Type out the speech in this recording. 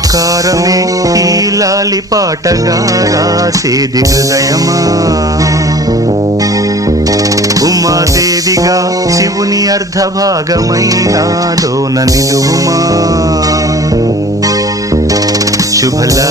మమకారమే ఈ లాలి పాటగా రాసేది హృదయమా. ఉమాదేవిగా శివుని అర్ధభాగమైనాలోన నిలువుమా. శుభలా